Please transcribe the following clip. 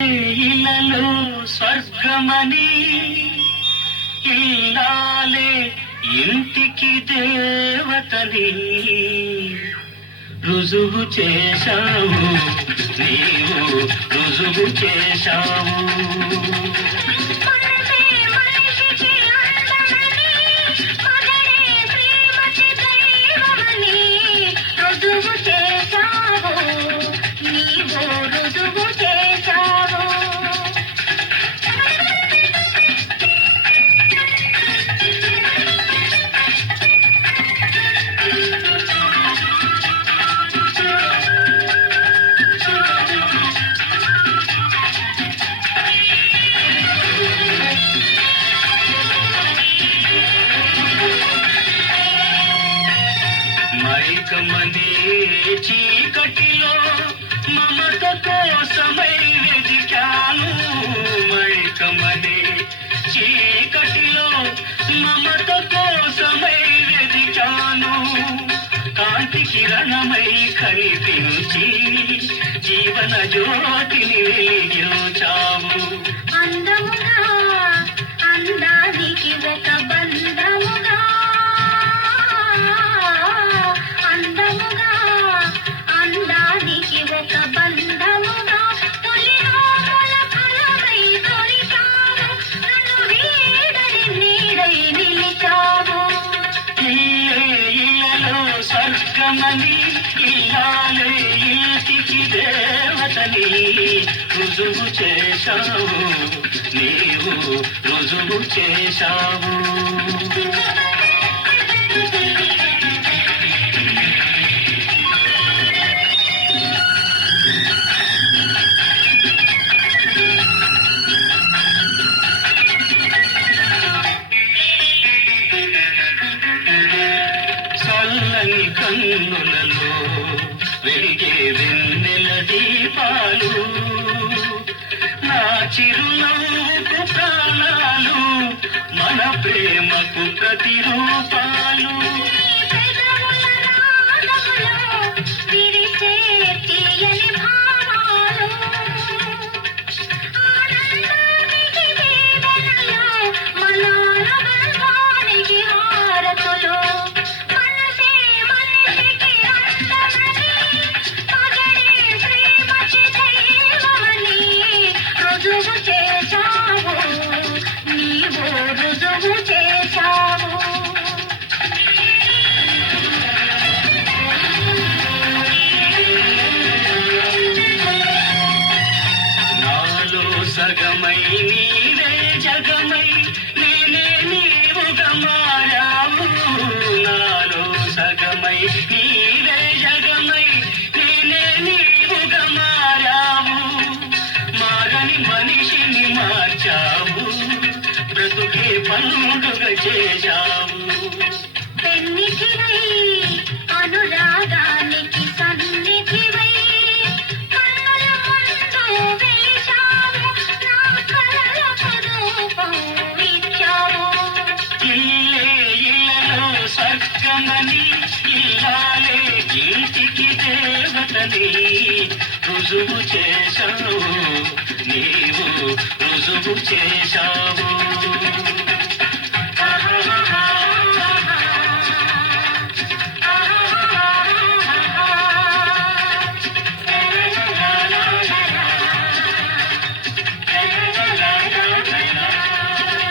ఇళ్ళలో స్వర్గమని ఇల్లాలే ఇంటికి దేవతని రుజువు చేశావు. నీవు రుజువు చేశావు. మైకమనే చీకటిలో మమత కోసమై వెతికాను. మైకమనే చీకటిలో మమత కోసమై వెతికాను. కాంతి కిరణమై కనిపించి జీవన జ్యోతిని వెలిగించావు. స్వర్గమని ఇల్లాలే ఇంటికి దేవతని. రుజువు చేశావు నీవు రుజువు చేశావు. కన్నులలో వెలిగే వెన్నెల దీపాలు. నా చిరునవ్వుకు ప్రాణాలు మన ప్రేమకు ప్రతిరూపాలు. రుజువు చేశావు నాలో సర్గమై నీవే జగమై బ్రతుకే పండుగ పెన్నిధివై అనురాగానికి సన్నిధివై. స్వర్గమని ఇల్లాలే ఇంటికి దేవతని. రుజువు చేశావు నీవు ముసుగు చేశావు.